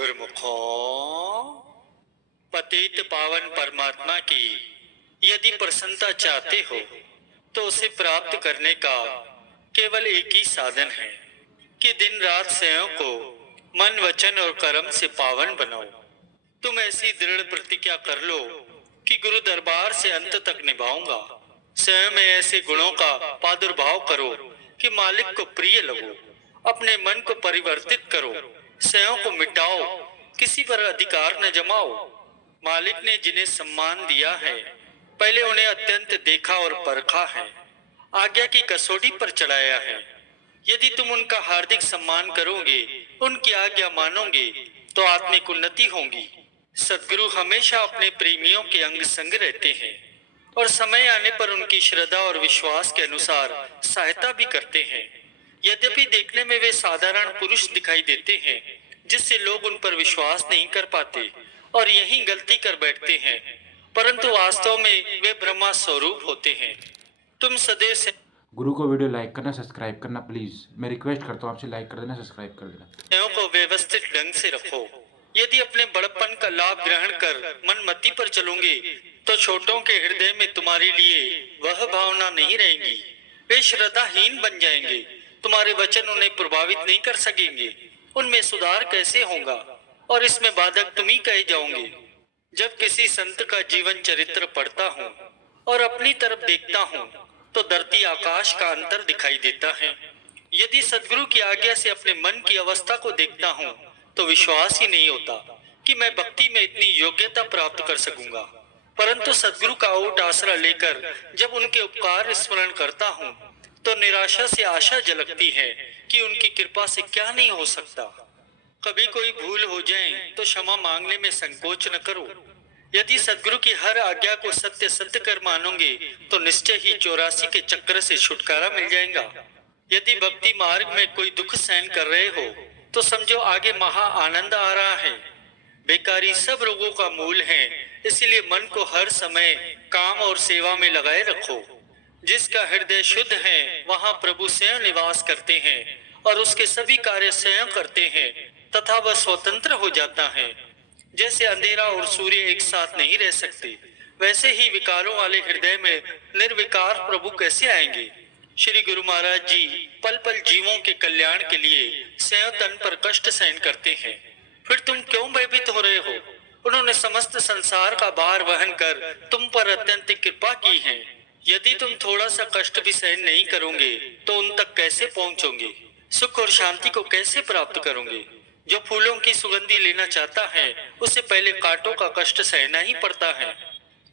गुरुमुखों, पतित पावन परमात्मा की यदि प्रसन्नता चाहते हो तो उसे प्राप्त करने का केवल एक ही साधन है कि दिन रात स्वयं को मन वचन और कर्म से पावन बनाओ। तुम ऐसी दृढ़ प्रतिज्ञा कर लो कि गुरु दरबार से अंत तक निभाऊंगा। स्वयं में ऐसे गुणों का प्रादुर्भाव करो कि मालिक को प्रिय लगो। अपने मन को परिवर्तित करो, स्वयं को मिटाओ, किसी पर अधिकार न जमाओ। मालिक ने जिन्हें सम्मान दिया है पहले उन्हें अत्यंत देखा और परखा है, आज्ञा की कसौटी पर चढ़ाया है। यदि तुम उनका हार्दिक सम्मान करोगे, उनकी आज्ञा मानोगे तो आत्मिक उन्नति होगी। सद्गुरु हमेशा अपने प्रेमियों के अंग संग रहते हैं और समय आने पर उनकी श्रद्धा और विश्वास के अनुसार सहायता भी करते हैं। यद्यपि देखने में वे साधारण पुरुष दिखाई देते हैं जिससे लोग उन पर विश्वास नहीं कर पाते और यही गलती कर बैठते हैं, परंतु वास्तव में वे ब्रह्मा स्वरूप होते हैं। तुम सदैव से गुरु को वीडियो लाइक करना, सब्सक्राइब करना प्लीज। मैं रिक्वेस्ट करता हूँ आपसे, लाइक कर देना, सब्सक्राइब कर देना। को व्यवस्थित ढंग से रखो। यदि अपने बड़प्पन का लाभ ग्रहण कर मनमति पर चलोगे तो छोटों के हृदय में तुम्हारे लिए वह भावना नहीं रहेगी। वे श्रद्धाहीन बन जाएंगे, तुम्हारे वचन उन्हें प्रभावित नहीं कर सकेंगे। उनमें सुधार कैसे होगा और इसमें बाधक तुम ही कहे जाओगे। जब किसी संत का जीवन चरित्र पढ़ता हूँ और अपनी तरफ देखता हूँ तो धरती आकाश का अंतर दिखाई देता है। यदि सद्गुरु की आज्ञा से अपने मन की अवस्था को देखता हूँ तो विश्वास ही नहीं होता कि मैं भक्ति में इतनी योग्यता प्राप्त कर सकूंगा। परंतु सद्गुरु का ओट आसरा लेकर जब उनके उपकार स्मरण करता हूँ तो निराशा से आशा झलकती है कि उनकी कृपा से क्या नहीं हो सकता। कभी कोई भूल हो जाए तो क्षमा मांगने में संकोच न करो। यदि सद्गुरु की हर आज्ञा को सत्य सत्य कर मानोगे तो निश्चय ही 84 के चक्र से छुटकारा मिल जाएगा। यदि भक्ति मार्ग में कोई दुख सहन कर रहे हो तो समझो आगे महा आनंद आ रहा है। बेकारी सब रोगों का मूल है, इसलिए मन को हर समय काम और सेवा में लगाए रखो। जिसका हृदय शुद्ध है वहाँ प्रभु स्वयं निवास करते हैं और उसके सभी कार्य स्वयं करते हैं तथा वह स्वतंत्र हो जाता है। जैसे अंधेरा और सूर्य एक साथ नहीं रह सकते, वैसे ही विकारों वाले हृदय में निर्विकार प्रभु कैसे आएंगे। श्री गुरु महाराज जी पल पल जीवों के कल्याण के लिए स्वयं तन पर कष्ट सहन करते हैं, फिर तुम क्यों भयभीत हो रहे हो। उन्होंने समस्त संसार का भार वहन कर तुम पर अत्यंत कृपा की है। यदि तुम थोड़ा सा कष्ट भी सहन नहीं करोगे तो उन तक कैसे पहुंचोगे, सुख और शांति को कैसे प्राप्त करोगे। जो फूलों की सुगंधी लेना चाहता है उसे पहले कांटों का कष्ट सहना ही पड़ता है।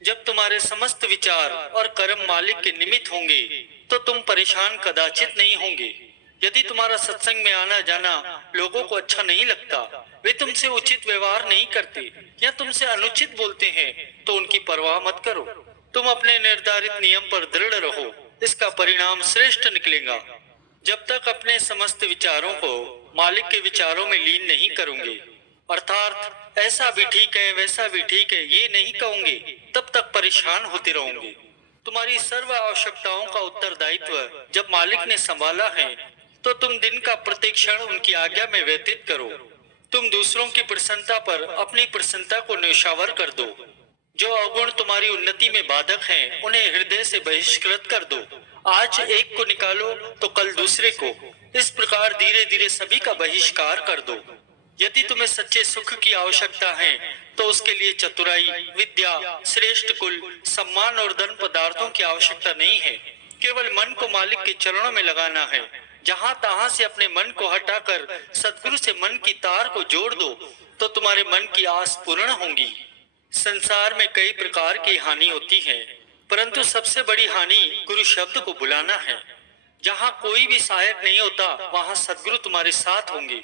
जब तुम्हारे समस्त विचार और कर्म मालिक के निमित्त होंगे तो तुम परेशान कदाचित नहीं होंगे। यदि तुम्हारा सत्संग में आना जाना लोगों को अच्छा नहीं लगता, वे तुमसे उचित व्यवहार नहीं करते या तुमसे अनुचित बोलते हैं तो उनकी परवाह मत करो। तुम अपने निर्धारित नियम पर दृढ़ रहो, इसका परिणाम श्रेष्ठ निकलेगा। जब तक अपने समस्त विचारों को मालिक के विचारों में लीन नहीं करोगे, अर्थात ऐसा भी ठीक है वैसा भी ठीक है ये नहीं कहोगे, तब तक परेशान होते रहोगे। तुम्हारी सर्व आवश्यकताओं का उत्तरदायित्व जब मालिक ने संभाला है तो तुम दिन का प्रत्येक क्षण उनकी आज्ञा में व्यतीत करो। तुम दूसरों की प्रसन्नता पर अपनी प्रसन्नता को न्यौछावर कर दो। जो अवगुण तुम्हारी उन्नति में बाधक हैं, उन्हें हृदय से बहिष्कृत कर दो। आज एक को निकालो तो कल दूसरे को, इस प्रकार धीरे धीरे सभी का बहिष्कार कर दो। यदि तुम्हें सच्चे सुख की आवश्यकता है तो उसके लिए चतुराई, विद्या, श्रेष्ठ कुल, सम्मान और धन पदार्थों की आवश्यकता नहीं है। केवल मन को मालिक के चरणों में लगाना है। जहाँ तहाँ से अपने मन को हटाकर सद्गुरु से मन की तार को जोड़ दो तो तुम्हारे मन की आस पूर्ण होंगी। संसार में कई प्रकार की हानि होती है, परंतु सबसे बड़ी हानि गुरु शब्द को बुलाना है। जहाँ कोई भी सहायक नहीं होता वहाँ सद्गुरु तुम्हारे साथ होंगे।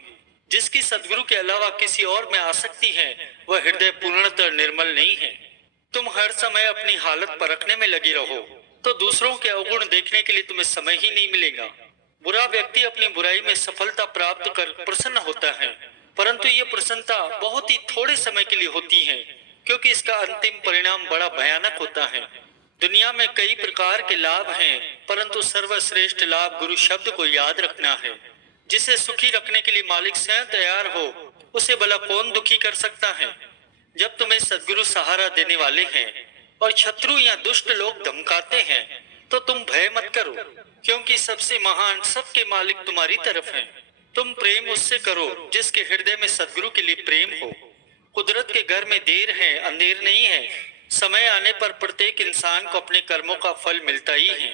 जिसकी सद्गुरु के अलावा किसी और में आसक्ति है वह हृदय पूर्णतः निर्मल नहीं है। तुम हर समय अपनी हालत परखने में लगे रहो तो दूसरों के अवगुण देखने के लिए तुम्हें समय ही नहीं मिलेगा। बुरा व्यक्ति अपनी बुराई में सफलता प्राप्त कर प्रसन्न होता है, परंतु ये प्रसन्नता बहुत ही थोड़े समय के लिए होती है, क्योंकि इसका अंतिम परिणाम बड़ा भयानक होता है। दुनिया में कई प्रकार के लाभ हैं, परंतु सर्वश्रेष्ठ लाभ गुरु शब्द को याद रखना है। जिसे सुखी रखने के लिए मालिक स्वयं तैयार हो उसे भला कौन दुखी कर सकता है। जब तुम्हें सद्गुरु सहारा देने वाले हैं और शत्रु या दुष्ट लोग धमकाते हैं तो तुम भय मत करो, क्योंकि सबसे महान सबके मालिक तुम्हारी तरफ हैं। तुम प्रेम उससे करो जिसके हृदय में सद्गुरु के लिए प्रेम हो। कुदरत के घर में देर है अंधेर नहीं है। समय आने पर प्रत्येक इंसान को अपने कर्मों का फल मिलता ही है।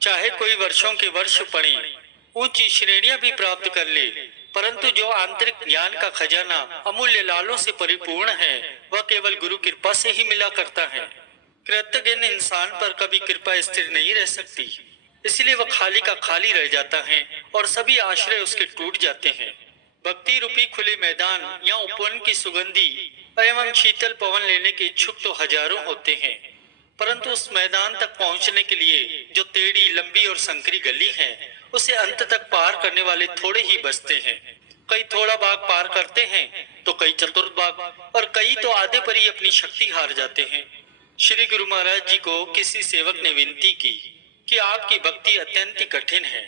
चाहे कोई वर्षों के वर्ष पढ़े, ऊंची श्रेणियां भी प्राप्त कर ले, परंतु जो आंतरिक ज्ञान का खजाना अमूल्य लालों से परिपूर्ण है वह केवल गुरु कृपा से ही मिला करता है। कृतज्ञ इंसान पर कभी कृपा स्थिर नहीं रह सकती, इसलिए वह खाली का खाली रह जाता है और सभी आश्रय उसके टूट जाते हैं। भक्ति रूपी खुले मैदान या उपवन की सुगंधी एवं शीतल पवन लेने के इच्छुक तो हजारों होते हैं, परंतु उस मैदान तक पहुंचने के लिए जो टेढ़ी लंबी और संकरी गली है उसे अंत तक पार करने वाले थोड़े ही बचते हैं। कई थोड़ा भाग पार करते हैं तो कई चतुर्थ भाग और कई तो आधे पर ही अपनी शक्ति हार जाते हैं। श्री गुरु महाराज जी को किसी सेवक ने विनती की कि आपकी भक्ति अत्यंत ही कठिन है,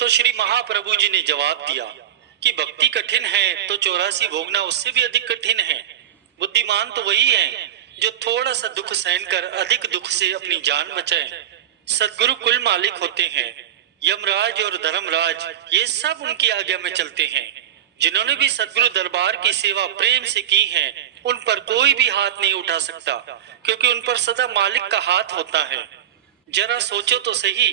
तो श्री महाप्रभु जी ने जवाब दिया कि भक्ति कठिन है तो 84 भोगना उससे भी अधिक कठिन है। बुद्धिमान तो वही है जो थोड़ा सा दुख सहन कर अधिक दुख से अपनी जान बचाए। सद्गुरु कुल मालिक होते हैं। यमराज और धर्मराज ये सब उनकी आज्ञा में चलते हैं। जिन्होंने भी सद्गुरु दरबार की सेवा प्रेम से की है उन पर कोई भी हाथ नहीं उठा सकता, क्योंकि उन पर सदा मालिक का हाथ होता है। जरा सोचो तो सही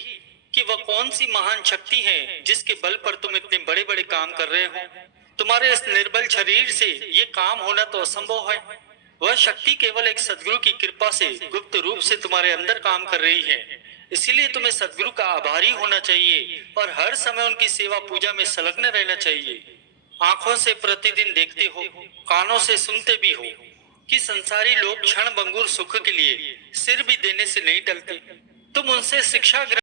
कि वह कौन सी महान शक्ति है जिसके बल पर तुम इतने बड़े बड़े काम कर रहे हो। तुम्हारे इस निर्बल शरीर से ये काम होना तो असंभव है। वह शक्ति केवल एक सद्गुरु की कृपा से गुप्त रूप से तुम्हारे अंदर काम कर रही है। इसीलिए तुम्हें सद्गुरु का आभारी होना चाहिए और हर समय उनकी सेवा पूजा में संलग्न रहना चाहिए। आंखों से प्रतिदिन देखते हो, कानों से सुनते भी हो कि संसारी लोग क्षण भंगुर सुख के लिए सिर भी देने से नहीं टलते। तुम उनसे शिक्षा